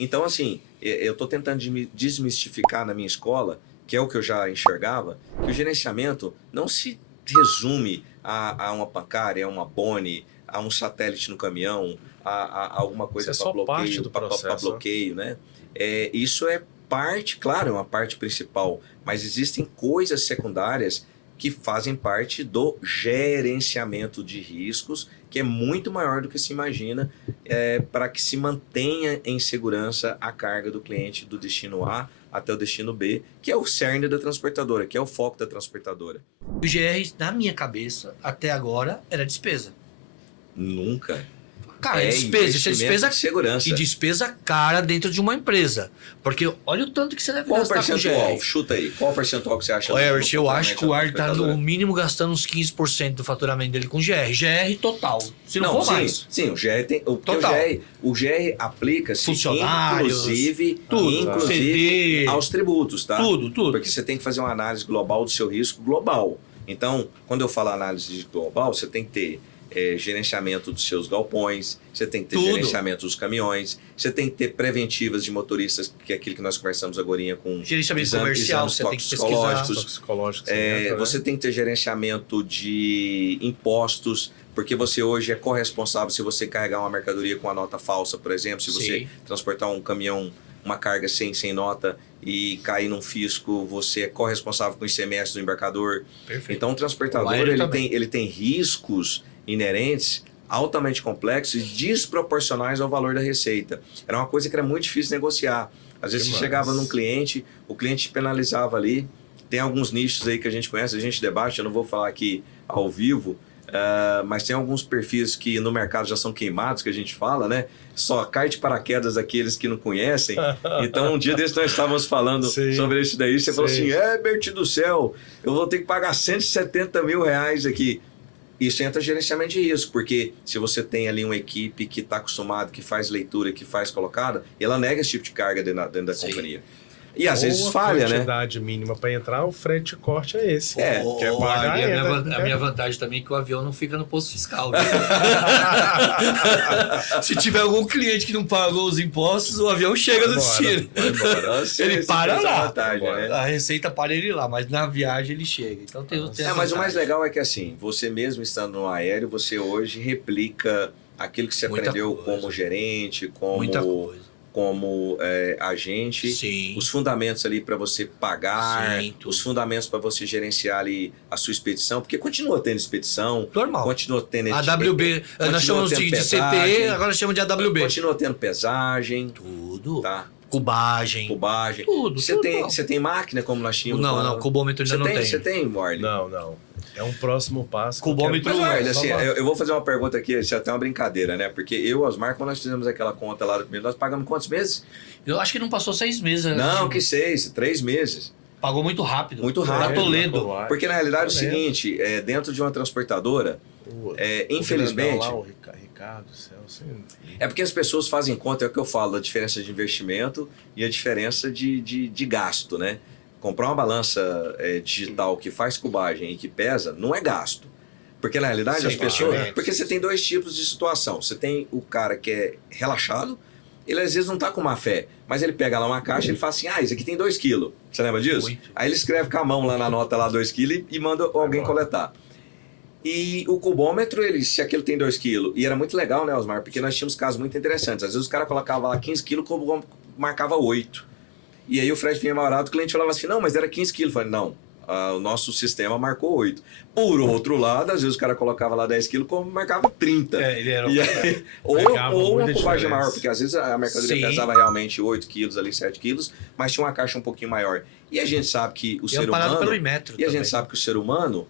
Então, assim, eu estou tentando desmistificar na minha escola, que é o que eu já enxergava, que o gerenciamento não se resume a uma pancária, a uma bone, a um satélite no caminhão, a alguma coisa Isso é só parte do para processo, bloqueio, né? Isso é parte, claro, é uma parte principal, mas existem coisas secundárias que fazem parte do gerenciamento de riscos, que é muito maior do que se imagina, para que se mantenha em segurança a carga do cliente do destino A até o destino B, que é o cerne da transportadora, que é o foco da transportadora. O GR, na minha cabeça, até agora, era despesa. Nunca. Cara, despesa. Isso é despesa de segurança. E despesa cara dentro de uma empresa. Porque olha o tanto que você deve Qual o gastar com o percentual? GR. Chuta aí. Qual o percentual que você acha? Olha, no Herbert, eu acho que o AR tá transportadora? no mínimo gastando uns 15% do faturamento dele com GR. GR total. Se não for sim, mais. Sim, o GR tem. Total. O GR aplica-se Funcionários, inclusive CD, aos tributos, tá? Tudo. Porque você tem que fazer uma análise global do seu risco global. Então, quando eu falo análise de global, você tem que ter gerenciamento dos seus galpões, você tem que ter gerenciamento dos caminhões, você tem que ter preventivas de motoristas, que é aquilo que nós conversamos agora com gerenciamento comercial, você tem que pesquisar. Toxicológicos, você tem que ter gerenciamento de impostos, porque você hoje é corresponsável se você carregar uma mercadoria com a nota falsa, por exemplo, se você transportar um caminhão, uma carga sem nota e cair num fisco, você é corresponsável com o ICMS do embarcador. Perfeito. Então o transportador ele tem riscos inerentes altamente complexos e desproporcionais ao valor da receita. Era uma coisa que era muito difícil negociar. Às vezes você chegava num cliente, o cliente penalizava ali. Tem alguns nichos aí que a gente conhece, a gente debate, eu não vou falar aqui ao vivo, mas tem alguns perfis que no mercado já são queimados, que a gente fala, né? Só cai de paraquedas aqueles que não conhecem. Então, um dia desses nós estávamos falando sobre isso daí. Você falou assim, Herbert do céu, eu vou ter que pagar 170 mil reais aqui. Isso entra gerenciamento de risco, porque se você tem ali uma equipe que está acostumada, que faz leitura, que faz colocada, ela nega esse tipo de carga dentro da companhia. E às vezes falha, né? A quantidade mínima para entrar, o frete corte é esse. Que é pagar a minha vantagem também é que o avião não fica no posto fiscal. Se tiver algum cliente que não pagou os impostos, o avião chega no destino. Ele para lá. Vantagem, né? A receita para ele lá, mas na viagem ele chega. Então tem mas o mais legal é que assim, você mesmo estando no aéreo, você hoje replica aquilo que você aprendeu como gerente, como agente, os fundamentos ali para você pagar, os fundamentos para você gerenciar ali a sua expedição, porque continua tendo expedição, normal, continua tendo AWB, nós chamamos de CT, agora chamamos de AWB, continua tendo pesagem, tudo, tá? Cubagem, tudo. Você tem máquina como nós tínhamos? Não, cubômetro ainda não tem. Você tem, Morley? Não. É um próximo passo. Cubômetro assim, eu vou fazer uma pergunta aqui, isso é até uma brincadeira, né? Porque eu e o Osmar, quando nós fizemos aquela conta lá do primeiro, nós pagamos quantos meses? Eu acho que não passou 6 meses. Não, que 3 meses. Pagou muito rápido. Muito rápido. Toledo. Porque na realidade é o seguinte, dentro de uma transportadora, infelizmente... Lá, o Ricardo, Celso... É porque as pessoas fazem conta, é o que eu falo, a diferença de investimento e a diferença de gasto, né? Comprar uma balança digital que faz cubagem e que pesa, não é gasto. Porque na realidade as pessoas... Porque você tem 2 tipos de situação. Você tem o cara que é relaxado, ele às vezes não tá com má fé, mas ele pega lá uma caixa e ele fala assim, isso aqui tem 2 quilos. Você lembra disso? Muito. Aí ele escreve com a mão lá na nota lá 2 quilos e manda alguém coletar. E o cubômetro, se aquilo tem 2 quilos, e era muito legal, né, Osmar? Porque nós tínhamos casos muito interessantes. Às vezes o cara colocava lá 15 quilos, o cubômetro marcava 8. E aí o frete vinha mais barato, o cliente falava assim, não, mas era 15 quilos. Eu falei, não, o nosso sistema marcou 8. Por outro lado, às vezes o cara colocava lá 10 quilos, como marcava 30. Ele era ou uma cubagem maior, porque às vezes a mercadoria pesava realmente 8 quilos, ali 7 quilos, mas tinha uma caixa um pouquinho maior. E a gente sabe que o ser humano... pelo Imetro e a gente sabe que o ser humano...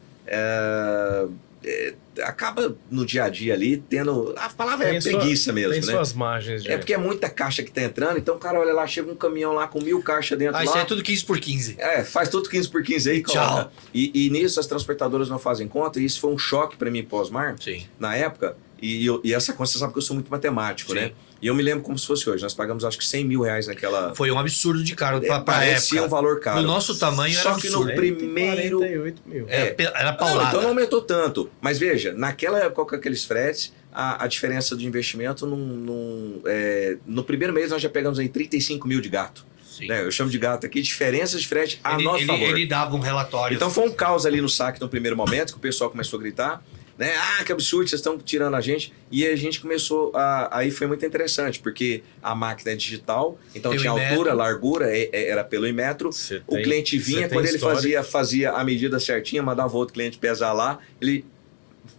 acaba no dia a dia ali tendo... A palavra preguiça mesmo, tem né? Suas margens de... É porque é muita caixa que tá entrando, então o cara olha lá, chega um caminhão lá com 1000 caixas dentro lá. Isso é tudo 15 por 15. Faz tudo 15 por 15 aí, coloca. E nisso as transportadoras não fazem conta, e isso foi um choque para mim pós-mar, na época, e essa conta, você sabe que eu sou muito matemático, né? E eu me lembro como se fosse hoje. Nós pagamos acho que 100 mil reais naquela... Foi um absurdo de caro pra Parecia época. um valor caro. No nosso tamanho era Só que absurdo. no primeiro... 48 mil. Era Não, paulada. então não aumentou tanto. Mas veja, naquela época com aqueles fretes, a diferença do investimento no primeiro mês nós já pegamos aí 35 mil de gato. Sim. Né? Eu chamo de gato aqui, diferenças de frete a nosso favor. Ele dava um relatório. Então foi um caos ali no saque no primeiro momento, que o pessoal começou a gritar, né? Ah, que absurdo, vocês estão tirando a gente. E a gente começou aí foi muito interessante, porque a máquina é digital, então tinha altura, largura, era pelo metro. O cliente vinha, quando ele fazia a medida certinha, mandava outro cliente pesar lá, ele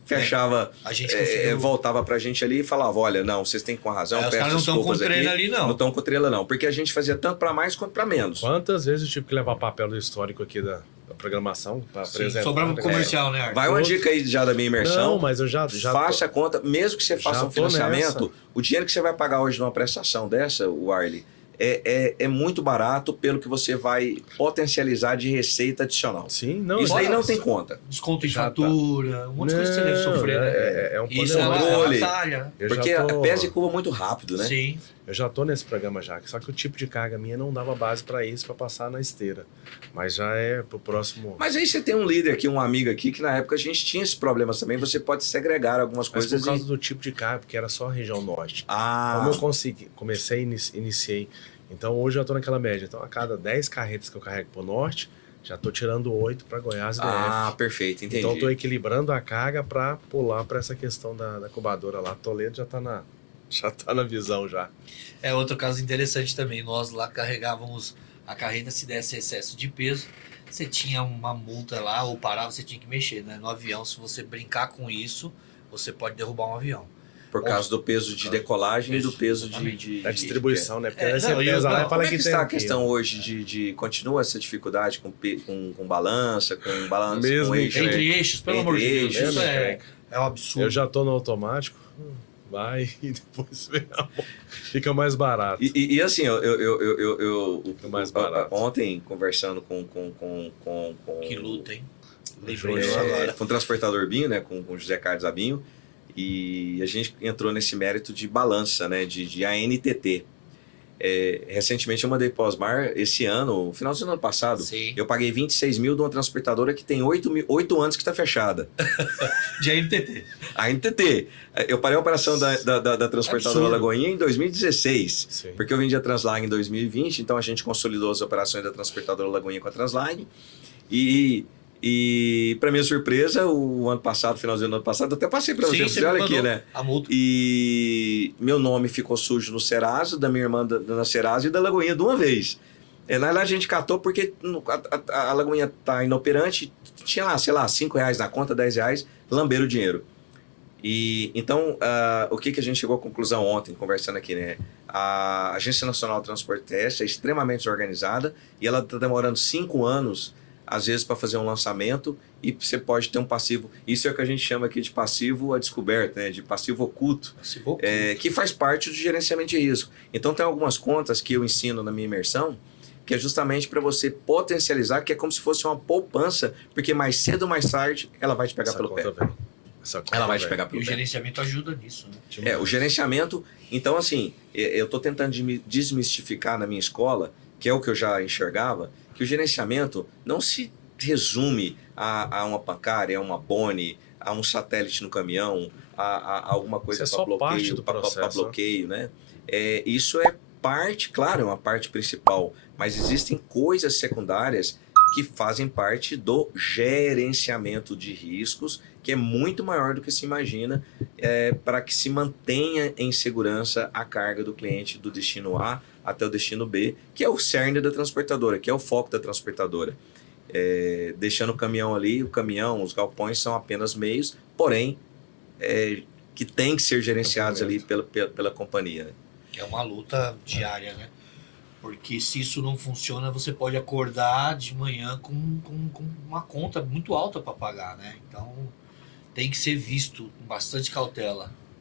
fechava, a gente voltava pra gente ali e falava, olha, não, vocês têm com razão, os caras não estão com trela ali, não. Não estão com trela, não. Porque a gente fazia tanto pra mais quanto pra menos. Quantas vezes eu tive que levar papel do histórico aqui da programação para apresentar? Sobrava pro comercial, né, Arthur? Vai uma dica aí já da minha imersão. Não, mas eu já faça a conta, mesmo que você faça um financiamento, o dinheiro que você vai pagar hoje numa prestação dessa, o Arley, é muito barato pelo que você vai potencializar de receita adicional. Sim, não. Isso aí não tem conta. Desconto em fatura, um monte de coisa que você deve sofrer, né? É um Isso é uma batalha. Porque pesa e curva muito rápido, né? Sim. Eu já tô nesse programa já, só que o tipo de carga minha não dava base para isso, para passar na esteira. Mas já é pro próximo... Mas aí você tem um líder aqui, um amigo aqui, que na época a gente tinha esses problemas também, você pode segregar algumas coisas. Mas por causa do tipo de carga, porque era só a região norte. Como eu comecei, iniciei. Então hoje eu tô naquela média. Então a cada 10 carretas que eu carrego pro norte, já tô tirando 8 para Goiás e DF. Ah, perfeito, entendi. Então eu tô equilibrando a carga para pular para essa questão da incubadora lá. Toledo já tá na visão já. É outro caso interessante também. Nós lá carregávamos a carreta, se desse excesso de peso, você tinha uma multa lá, ou parava, você tinha que mexer, né? No avião, se você brincar com isso, você pode derrubar um avião. Por causa do peso de decolagem e do peso da distribuição, né? Porque você pesa lá e fala que está a questão hoje de continua essa dificuldade com balança, mesmo com eixo, entre eixos, pelo amor de Deus, isso é um absurdo. Eu já tô no automático, vai e depois fica mais barato. E assim, mais barato. Ontem, conversando com que luta, hein? Com o transportador Binho, né? Com o José Carlos Abinho. E a gente entrou nesse mérito de balança, né? De ANTT. Recentemente eu mandei para o Osmar, esse ano, no final do ano passado, Sim. Eu paguei 26 mil de uma transportadora que tem 8 anos que está fechada. De ANTT. ANTT. Eu parei a operação da transportadora Lagoinha em 2016, Sim. porque eu vendi a Transline em 2020, então a gente consolidou as operações da transportadora Lagoinha com a Transline. E para minha surpresa, o ano passado, finalzinho do ano passado, eu até passei para você, olha aqui, né? A multa. E meu nome ficou sujo no Serasa, da minha irmã na Serasa e da Lagoinha de uma vez. Lá a gente catou porque a Lagoinha tá inoperante, tinha lá, sei lá, R$5 na conta, R$10, lamberam o dinheiro. E então, o que a gente chegou à conclusão ontem, conversando aqui, né? A Agência Nacional de Transporte Terrestre é extremamente organizada e ela está demorando 5 anos às vezes para fazer um lançamento, e você pode ter um passivo. Isso é o que a gente chama aqui de passivo à descoberta, né? De passivo oculto, que faz parte do gerenciamento de risco. Então tem algumas contas que eu ensino na minha imersão, que é justamente para você potencializar, que é como se fosse uma poupança, porque mais cedo ou mais tarde ela vai te pegar pelo pé. Ela vai te pegar pelo pé. E o gerenciamento ajuda nisso, né? O gerenciamento... Então, assim, eu estou tentando desmistificar na minha escola, que é o que eu já enxergava, que o gerenciamento não se resume a uma pancária, a uma bone, a um satélite no caminhão, a alguma coisa para bloqueio, né? Isso é parte, claro, é uma parte principal, mas existem coisas secundárias que fazem parte do gerenciamento de riscos, que é muito maior do que se imagina, para que se mantenha em segurança a carga do cliente do destino A até o destino B, que é o cerne da transportadora, que é o foco da transportadora. Deixando o caminhão ali, os galpões são apenas meios, porém, que tem que ser gerenciados ali pela companhia. Né? É uma luta diária, né? Porque se isso não funciona, você pode acordar de manhã com uma conta muito alta para pagar, né? Então, tem que ser visto com bastante cautela.